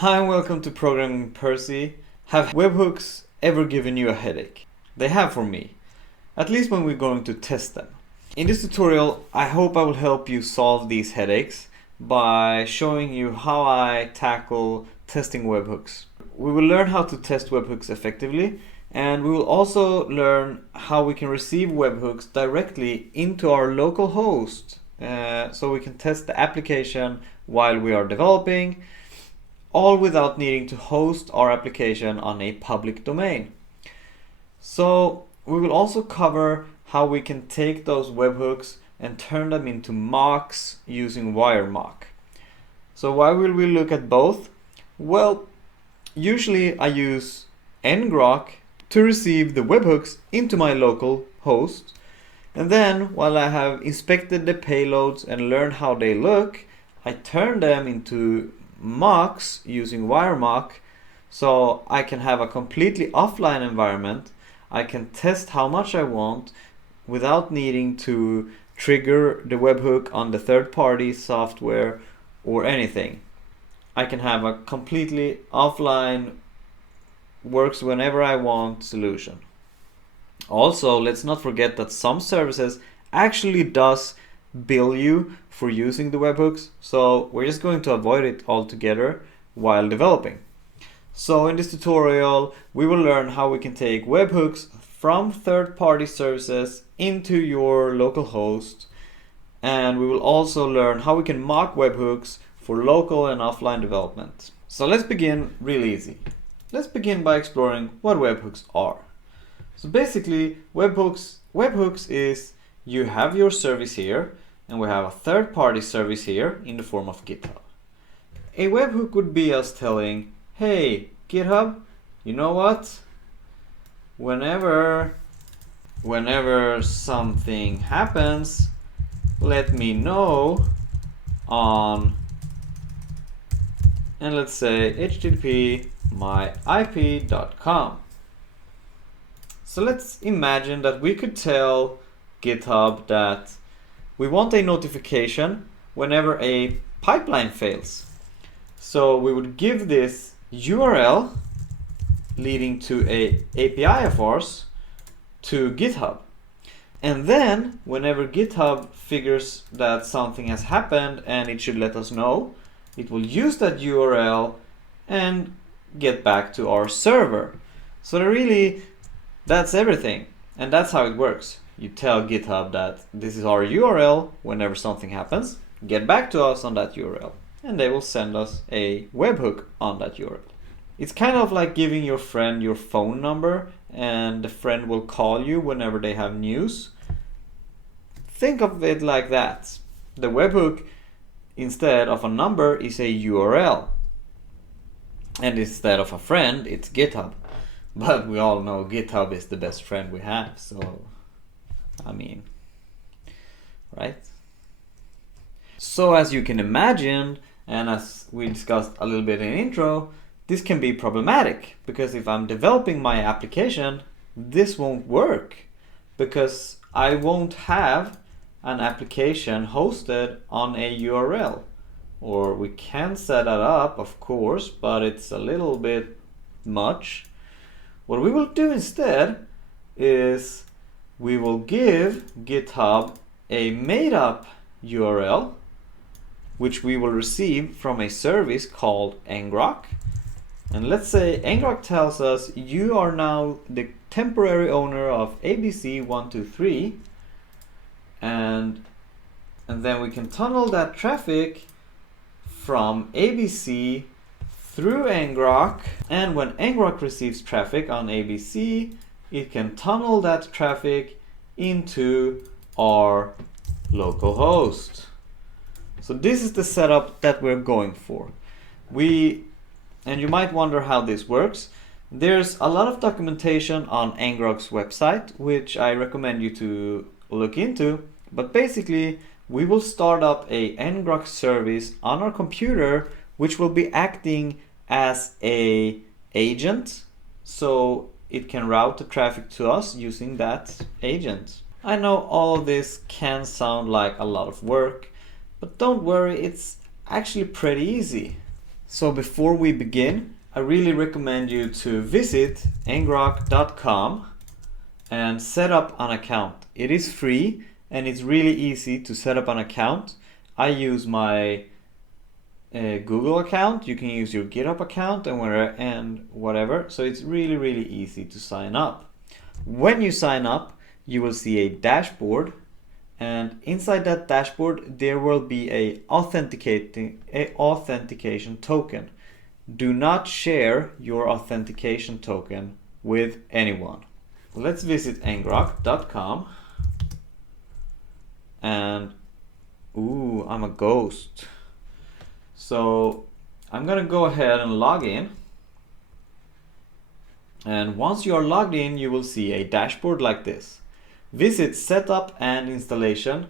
Hi and welcome to Programming Percy. Have webhooks ever given you a headache? They have for me, at least when we're going to test them. In this tutorial, I hope I will help you solve these headaches by showing you how I tackle testing webhooks. We will learn how to test webhooks effectively, and we will also learn how we can receive webhooks directly into our local host so we can test the application while we are developing, all without needing to host our application on a public domain. So we will also cover how we can take those webhooks and turn them into mocks using WireMock. So why will we look at both? Well, usually I use Ngrok to receive the webhooks into my local host, and then while I have inspected the payloads and learned how they look, I turn them into mocks using WireMock, so I can have a completely offline environment. I can test how much I want without needing to trigger the webhook on the third-party software or anything. I can have a completely offline, works whenever I want solution. Also, let's not forget that some services actually does bill you for using the webhooks, so we're just going to avoid it altogether while developing. So in this tutorial, we will learn how we can take webhooks from third-party services into your local host, and we will also learn how we can mock webhooks for local and offline development. So let's begin real easy. Let's begin by exploring what webhooks are. So basically, webhooks is you have your service here, and we have a third-party service here in the form of GitHub. A webhook would be us telling, hey, GitHub, you know what? Whenever something happens, let me know on, and let's say http myip.com. So let's imagine that we could tell GitHub that we want a notification whenever a pipeline fails. So we would give this URL leading to a API of ours to GitHub. And then whenever GitHub figures that something has happened and it should let us know, it will use that URL and get back to our server. So really, that's everything. And that's how it works. You tell GitHub that this is our URL. Whenever something happens, get back to us on that URL, and they will send us a webhook on that URL. It's kind of like giving your friend your phone number, and the friend will call you whenever they have news. Think of it like that. The webhook, instead of a number, is a URL. And instead of a friend, it's GitHub. But we all know GitHub is the best friend we have, so I mean, right? So as you can imagine, and as we discussed a little bit in intro, this can be problematic, because if I'm developing my application, this won't work, because I won't have an application hosted on a URL. Or we can set that up, of course, but it's a little bit much. What we will do instead is we will give GitHub a made-up URL, which we will receive from a service called Ngrok. And let's say Ngrok tells us you are now the temporary owner of ABC123, and then we can tunnel that traffic from ABC through Ngrok, and when Ngrok receives traffic on ABC, it can tunnel that traffic into our local host. So this is the setup that we're going for. And you might wonder how this works. There's a lot of documentation on Ngrok's website, which I recommend you to look into. But basically, we will start up a Ngrok service on our computer, which will be acting as an agent. So it can route the traffic to us using that agent. I know all of this can sound like a lot of work, but don't worry, it's actually pretty easy. So before we begin, I really recommend you to visit ngrok.com and set up an account. It is free and it's really easy to set up an account. I use my Google account. You can use your GitHub account and whatever. So it's really easy to sign up. When you sign up, you will see a dashboard, and inside that dashboard there will be a authentication token. Do not share your authentication token with anyone. Let's visit ngrok.com, and ooh, I'm a ghost. So I'm gonna go ahead and log in. And once you are logged in, you will see a dashboard like this. Visit Setup and Installation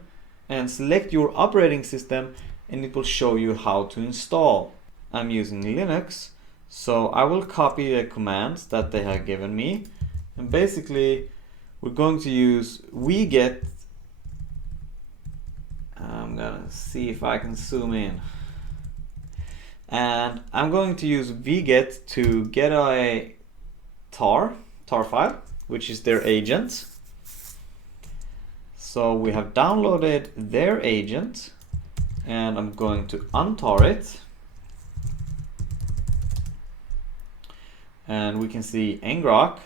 and select your operating system, and it will show you how to install. I'm using Linux, so I will copy the commands that they have given me. And basically, we're going to use wget. I'm gonna see if I can zoom in. And I'm going to use wget to get a tar file, which is their agent. So we have downloaded their agent, and I'm going to untar it. And we can see Ngrok.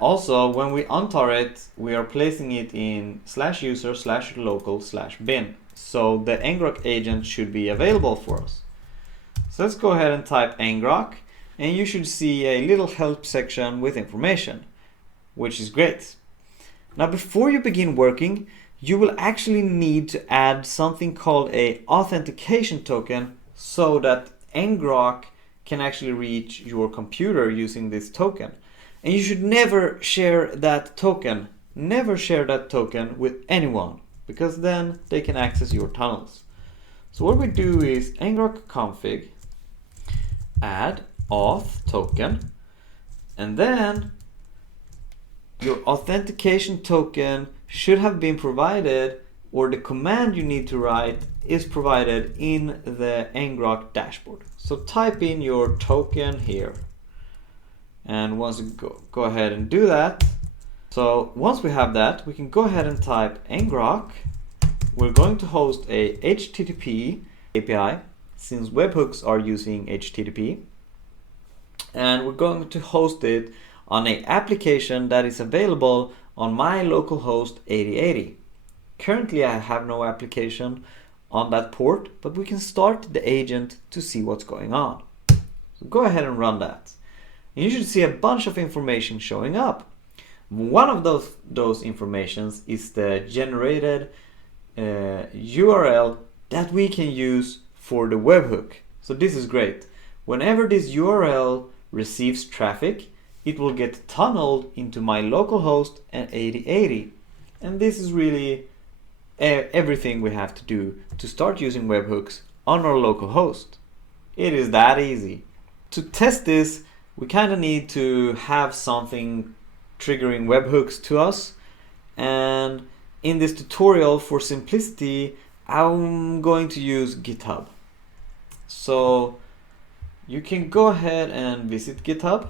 Also, when we untar it, we are placing it in /user/local/bin. So the Ngrok agent should be available for us. So let's go ahead and type Ngrok, and you should see a little help section with information, which is great. Now, before you begin working, you will actually need to add something called a authentication token so that Ngrok can actually reach your computer using this token. And you should never share that token. Never share that token with anyone, because then they can access your tunnels. So what we do is ngrok config add auth token, and then your authentication token should have been provided, or the command you need to write is provided in the Ngrok dashboard. So type in your token here, and once you go ahead and do that, so once we have that, we can go ahead and type Ngrok. We're going to host a HTTP API, since webhooks are using HTTP, and we're going to host it on an application that is available on my localhost 8080. Currently I have no application on that port, but we can start the agent to see what's going on. So go ahead and run that. And you should see a bunch of information showing up. One of those informations is the generated URL that we can use for the webhook. So this is great. Whenever this URL receives traffic, it will get tunneled into my localhost and 8080. And this is really everything we have to do to start using webhooks on our local host. It is that easy. To test this, we kind of need to have something triggering webhooks to us. And in this tutorial, for simplicity, I'm going to use GitHub. So you can go ahead and visit GitHub.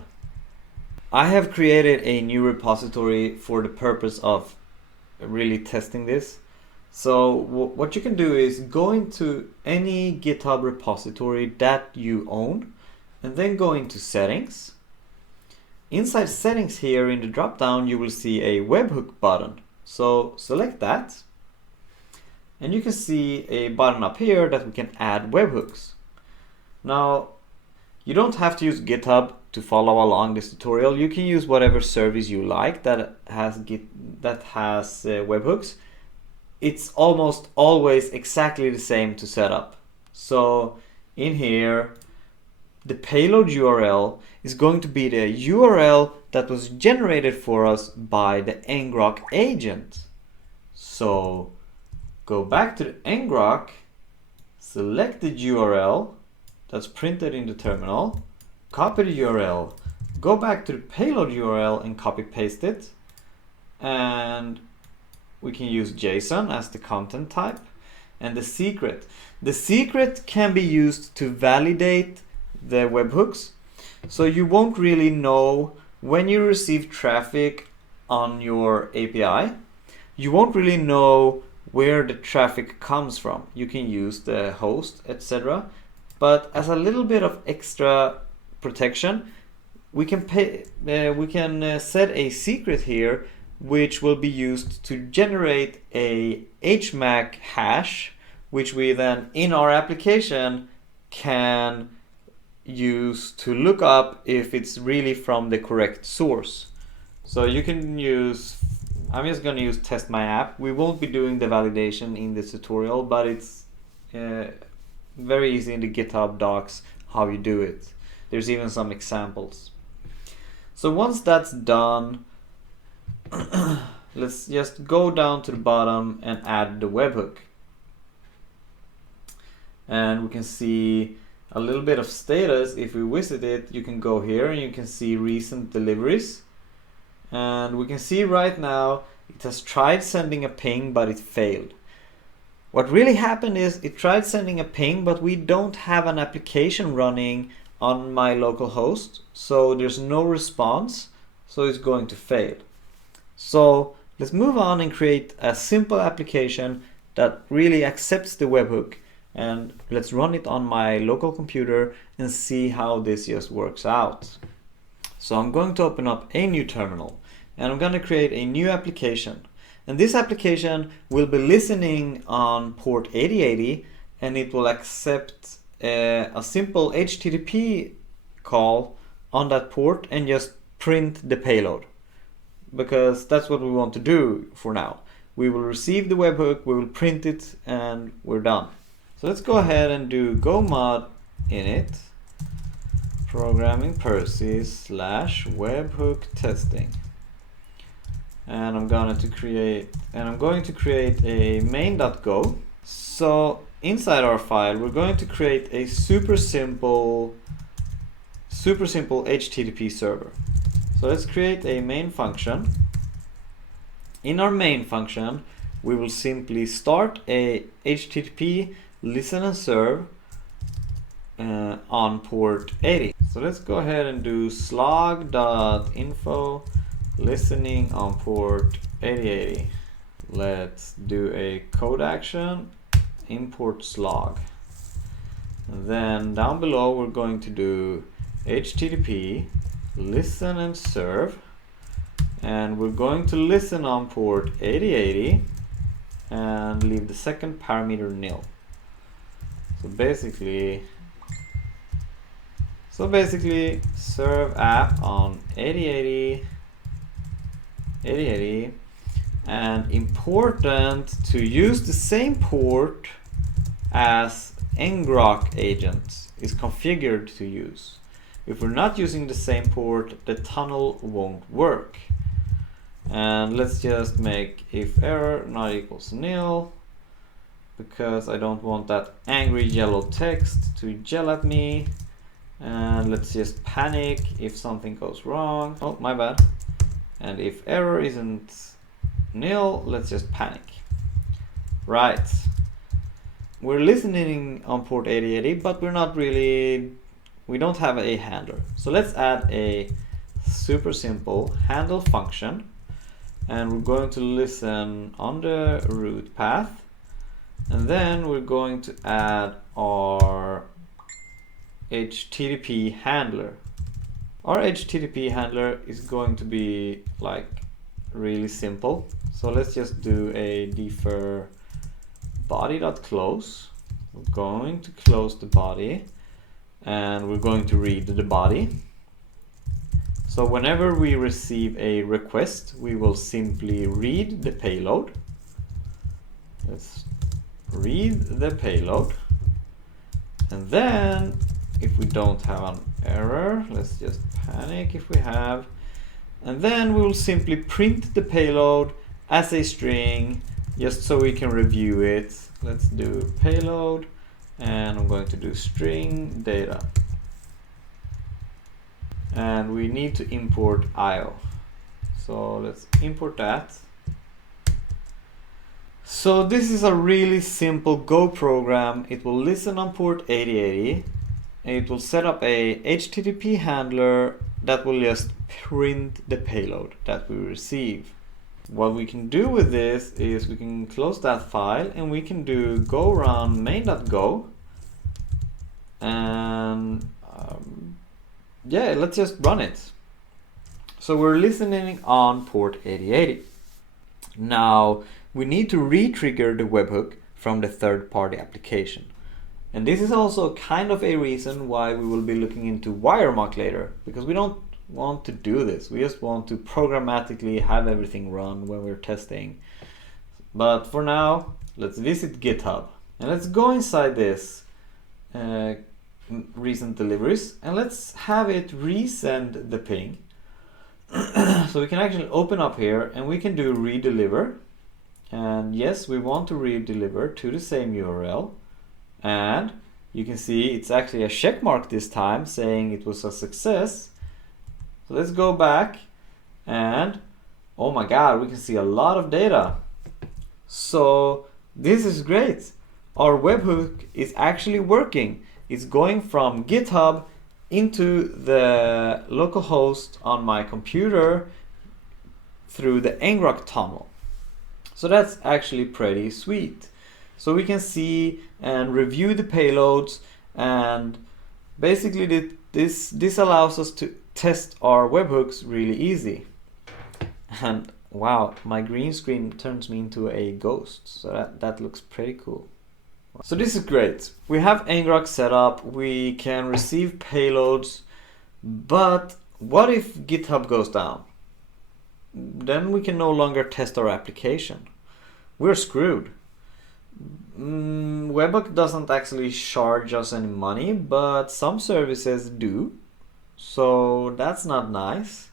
I have created a new repository for the purpose of really testing this. So what you can do is go into any GitHub repository that you own, and then go into settings. Inside settings here in the drop down, you will see a webhook button. So select that, and you can see a button up here that we can add webhooks. Now, you don't have to use GitHub to follow along this tutorial. You can use whatever service you like that has webhooks. It's almost always exactly the same to set up. So in here, the payload URL is going to be the URL that was generated for us by the Ngrok agent. So go back to the Ngrok, select the URL that's printed in the terminal, copy the URL, go back to the payload URL and copy paste it, and we can use JSON as the content type, and the secret. The secret can be used to validate the webhooks, so you won't really know when you receive traffic on your API. You won't really know where the traffic comes from. You can use the host, etc. But as a little bit of extra protection, we can set a secret here, which will be used to generate a HMAC hash, which we then in our application can use to look up if it's really from the correct source. So you can use, I'm just going to use test my app. We won't be doing the validation in this tutorial, but it's very easy in the GitHub docs how you do it. There's even some examples. So once that's done, let's just go down to the bottom and add the webhook. And we can see a little bit of status. If we visit it, you can go here and you can see recent deliveries. And we can see right now it has tried sending a ping, but it failed. What really happened is it tried sending a ping, but we don't have an application running on my local host, so there's no response, so it's going to fail. So let's move on and create a simple application that really accepts the webhook, and let's run it on my local computer and see how this just works out. So I'm going to open up a new terminal and I'm going to create a new application, and this application will be listening on port 8080, and it will accept a simple HTTP call on that port and just print the payload, because that's what we want to do for now. We will receive the webhook, we will print it, and we're done. So let's go ahead and do go mod init programming Percy / webhook testing, and I'm going to create a main.go. So inside our file, we're going to create a super simple HTTP server. So let's create a main function. In our main function, we will simply start a HTTP listen and serve on port 80. So let's go ahead and do slog.info listening on port 8080. Let's do a code action, import slog. And then down below we're going to do HTTP listen and serve, and we're going to listen on port 8080 and leave the second parameter nil. So basically serve app on 8080, and important to use the same port as Ngrok agent is configured to use. If we're not using the same port, the tunnel won't work. And let's just make if error not equals nil, because I don't want that angry yellow text to yell at me. And let's just panic if something goes wrong. Oh, my bad. And if error isn't nil, let's just panic. Right. We're listening on port 8080, but we don't have a handler. So let's add a super simple handle function, and we're going to listen on the root path, and then we're going to add our HTTP handler. Our HTTP handler is going to be like really simple. So let's just do a defer body.close. We're going to close the body, and we're going to read the body. So whenever we receive a request, we will simply read the payload. Let's read the payload. And then if we don't have an error, let's just panic if we have. And then we will simply print the payload as a string, just so we can review it. Let's do payload, and I'm going to do string data. And we need to import IO. So let's import that. So this is a really simple Go program. It will listen on port 8080. And it will set up a HTTP handler that will just print the payload that we receive. What we can do with this is we can close that file and we can do go run main.go, and yeah, let's just run it. So we're listening on port 8080. Now we need to re-trigger the webhook from the third-party application. And this is also kind of a reason why we will be looking into WireMock later, because we don't want to do this. We just want to programmatically have everything run when we're testing. But for now, let's visit GitHub. And let's go inside this recent deliveries, and let's have it resend the ping. So we can actually open up here and we can do redeliver. And yes, we want to redeliver to the same URL. And you can see it's actually a check mark this time saying it was a success. So let's go back and oh my god, we can see a lot of data. So this is great. Our webhook is actually working. It's going from GitHub into the local host on my computer through the Ngrok tunnel. So that's actually pretty sweet. So we can see and review the payloads, and basically this allows us to test our webhooks really easy. And wow, my green screen turns me into a ghost, so that looks pretty cool. So this is great. We have Ngrok set up, we can receive payloads, but what if GitHub goes down? Then we can no longer test our application. We're screwed. Webhook doesn't actually charge us any money, but some services do. So that's not nice.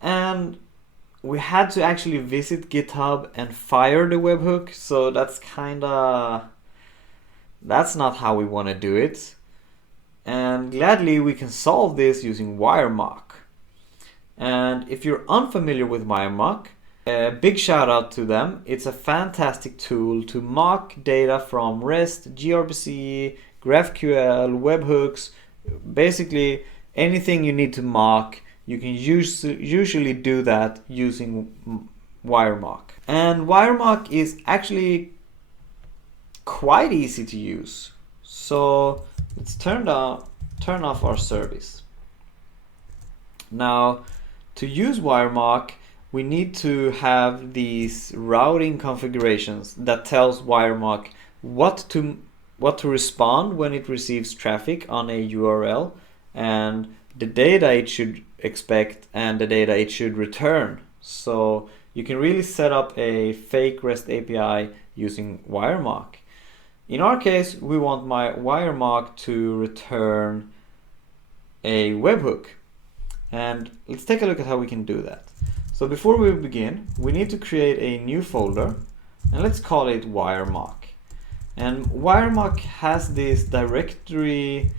And we had to actually visit GitHub and fire the webhook, so that's not how we want to do it. And gladly we can solve this using WireMock. And if you're unfamiliar with WireMock, a big shout out to them. It's a fantastic tool to mock data from REST, gRPC, GraphQL, webhooks, basically anything you need to mock. You can usually do that using WireMock. And WireMock is actually quite easy to use. So let's turn off our service. Now, to use WireMock, we need to have these routing configurations that tells WireMock what to respond when it receives traffic on a URL, and the data it should expect and the data it should return. So you can really set up a fake REST API using WireMock. In our case, we want my WireMock to return a webhook. And let's take a look at how we can do that. So before we begin, we need to create a new folder, and let's call it WireMock. And WireMock has this directory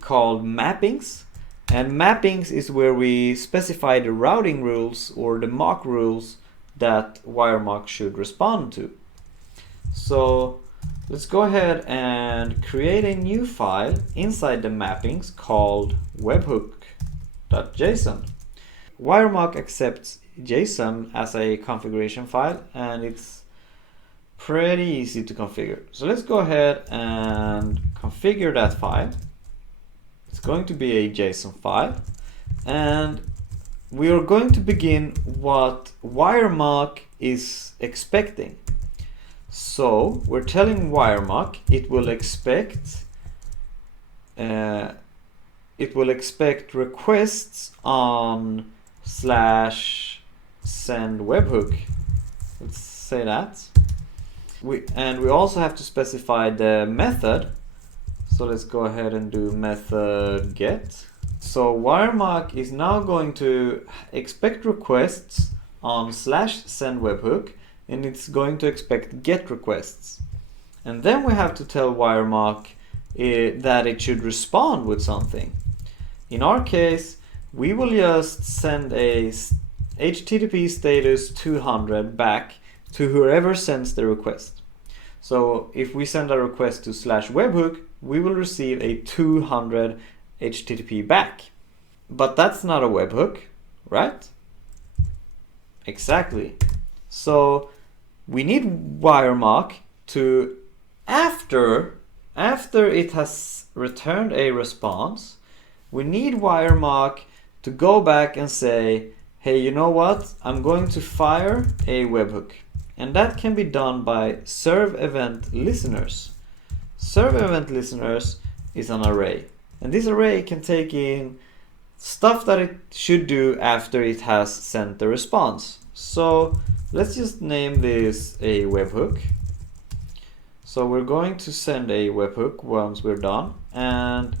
called mappings, and mappings is where we specify the routing rules or the mock rules that WireMock should respond to. So let's go ahead and create a new file inside the mappings called webhook.json. WireMock accepts JSON as a configuration file, and it's pretty easy to configure. So let's go ahead and configure that file. It's going to be a JSON file, and we are going to begin what WireMock is expecting. So we're telling WireMock it will expect requests on /send webhook. Let's say that. We also have to specify the method. So let's go ahead and do method get. So WireMock is now going to expect requests on /send webhook, and it's going to expect get requests. And then we have to tell WireMock that it should respond with something. In our case, we will just send a HTTP status 200 back to whoever sends the request. So if we send a request to /webhook, we will receive a 200 HTTP back. But that's not a webhook, right? Exactly. So we need WireMock to, after it has returned a response, we need WireMock to go back and say, hey, you know what? I'm going to fire a webhook. And that can be done by serve event listeners. Serve event listeners is an array. And this array can take in stuff that it should do after it has sent the response. So let's just name this a webhook. So we're going to send a webhook once we're done. And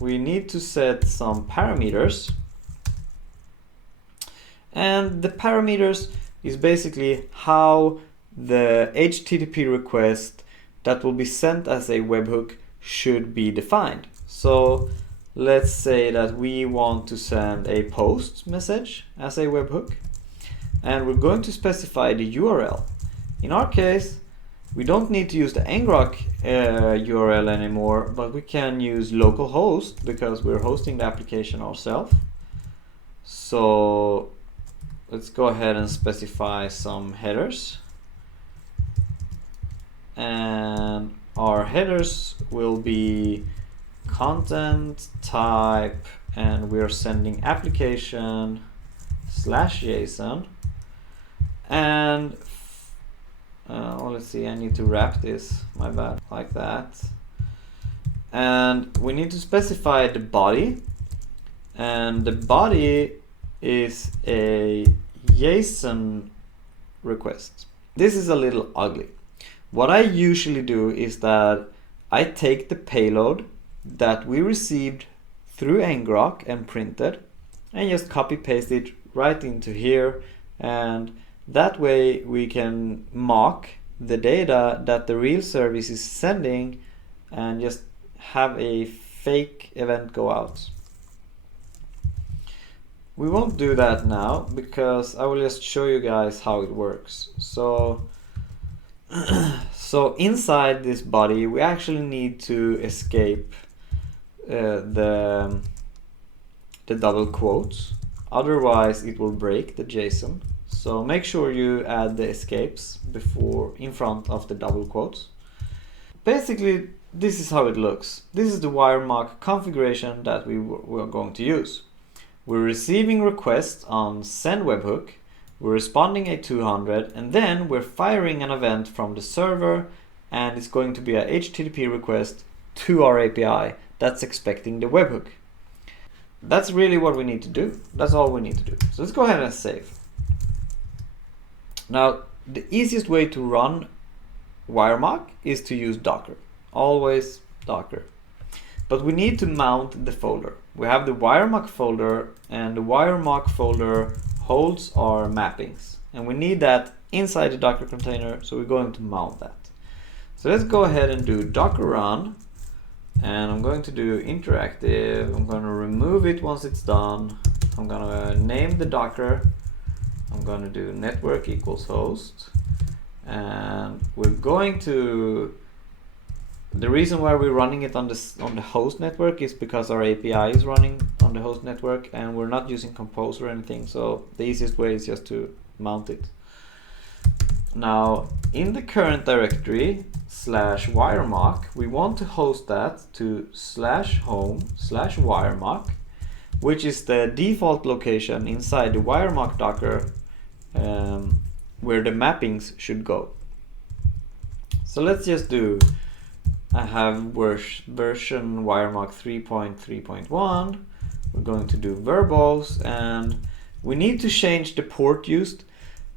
we need to set some parameters. And the parameters is basically how the HTTP request that will be sent as a webhook should be defined. So let's say that we want to send a post message as a webhook, and we're going to specify the URL. In our case, we don't need to use the Ngrok URL anymore, but we can use localhost because we're hosting the application ourselves. So let's go ahead and specify some headers. And our headers will be content type, and we're sending application /JSON. And let's see, I need to wrap this, my bad, like that. And we need to specify the body, and the body is a JSON request. This is a little ugly. What I usually do is that I take the payload that we received through Ngrok and printed and just copy paste it right into here, and that way we can mock the data that the real service is sending and just have a fake event go out. We won't do that now because I will just show you guys how it works. So inside this body we actually need to escape the double quotes, otherwise it will break the JSON. So make sure you add the escapes in front of the double quotes. Basically this is how it looks. This is the WireMock configuration that we're going to use. We're receiving requests on send webhook, we're responding a 200, and then we're firing an event from the server, and it's going to be a HTTP request to our API that's expecting the webhook. That's really what we need to do. That's all we need to do. So let's go ahead and save. Now, the easiest way to run WireMock is to use Docker. Always Docker. But we need to mount the folder. We have the WireMock folder, and the WireMock folder holds our mappings. And we need that inside the Docker container, so we're going to mount that. So let's go ahead and do docker run. And I'm going to do interactive. I'm going to remove it once it's done. I'm going to name the Docker. I'm going to do network equals host. And we're going to, the reason why we're running it on the host network is because our API is running on the host network and we're not using Compose or anything. So the easiest way is just to mount it. Now in the current directory /WireMock, we want to host that to /home/WireMock, which is the default location inside the WireMock Docker where the mappings should go. So let's just do, I have version WireMock 3.3.1. We're going to do verbose, and we need to change the port used.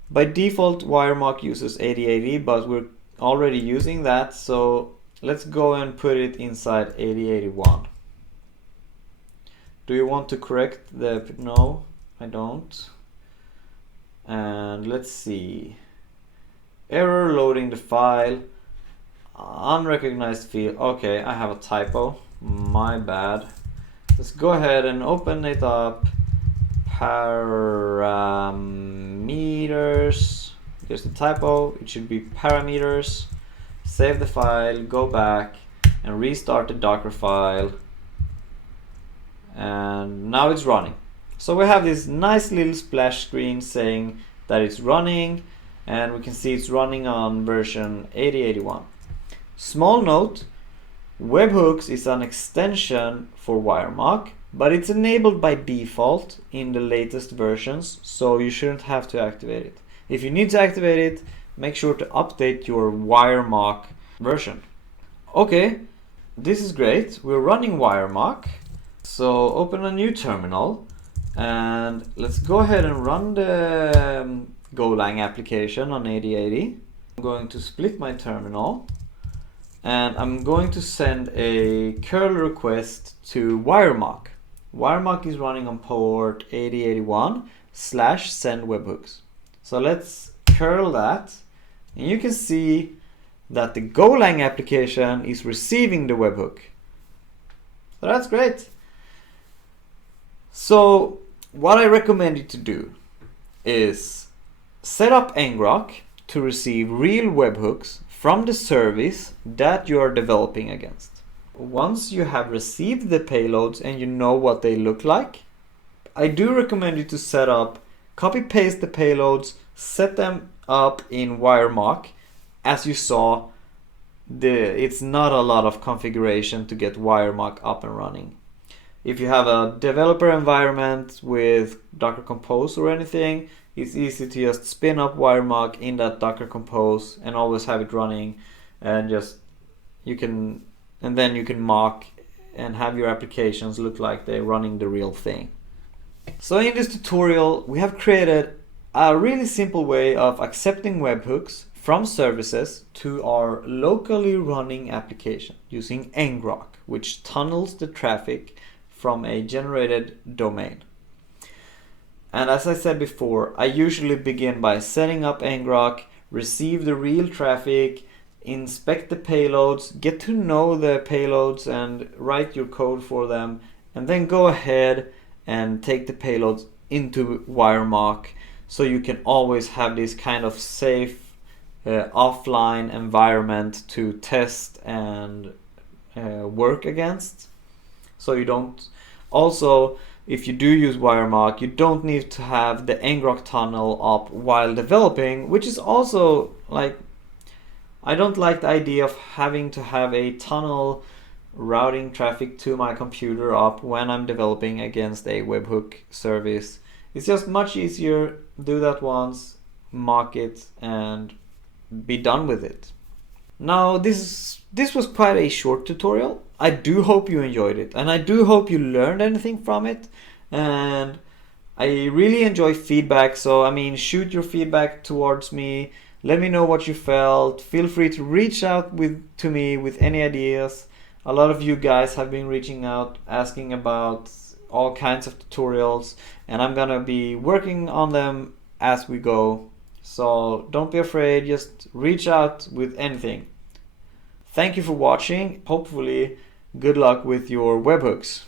By default, WireMock uses 8080, but we're already using that, so let's go and put it inside 8081. Do you want to correct the, no, I don't. And let's see, error loading the file, unrecognized field. Okay, I have a typo, my bad. Let's go ahead and open it up. Parameters, There's the typo. It should be parameters. Save the file, go back and restart the Docker file. And now it's running. So we have this nice little splash screen saying that it's running, and we can see it's running on version 8081. Small note, Webhooks is an extension for WireMock, but it's enabled by default in the latest versions, so you shouldn't have to activate it. If you need to activate it, make sure to update your WireMock version. Okay, this is great. We're running WireMock. So open a new terminal and let's go ahead and run the Golang application on 8080. I'm going to split my terminal and I'm going to send a curl request to WireMock. WireMock is running on port 8081/send webhooks. So let's curl that, and you can see that the Golang application is receiving the webhook. So that's great. So what I recommend you to do is set up Ngrok to receive real webhooks from the service that you are developing against. Once you have received the payloads and you know what they look like, I do recommend you to set up, copy paste the payloads, set them up in WireMock. As you saw, it's not a lot of configuration to get WireMock up and running. If you have a developer environment with Docker Compose or anything, it's easy to just spin up WireMock in that Docker Compose and always have it running, and then you can mock and have your applications look like they're running the real thing. So in this tutorial, we have created a really simple way of accepting webhooks from services to our locally running application using Ngrok, which tunnels the traffic from a generated domain. And as I said before, I usually begin by setting up Ngrok, receive the real traffic, inspect the payloads, get to know the payloads and write your code for them, and then go ahead and take the payloads into WireMock, so you can always have this kind of safe offline environment to test and work against. So you don't, also if you do use WireMock, you don't need to have the Ngrok tunnel up while developing, which is also like, I don't like the idea of having to have a tunnel routing traffic to my computer up when I'm developing against a webhook service. It's just much easier, do that once, mock it, and be done with it. Now this was quite a short tutorial. I do hope you enjoyed it, and I do hope you learned anything from it, and I really enjoy feedback, so I mean, shoot your feedback towards me, let me know what you felt, feel free to reach out to me with any ideas. A lot of you guys have been reaching out asking about all kinds of tutorials, and I'm gonna be working on them as we go. So don't be afraid, just reach out with anything. Thank you for watching. Hopefully, good luck with your webhooks.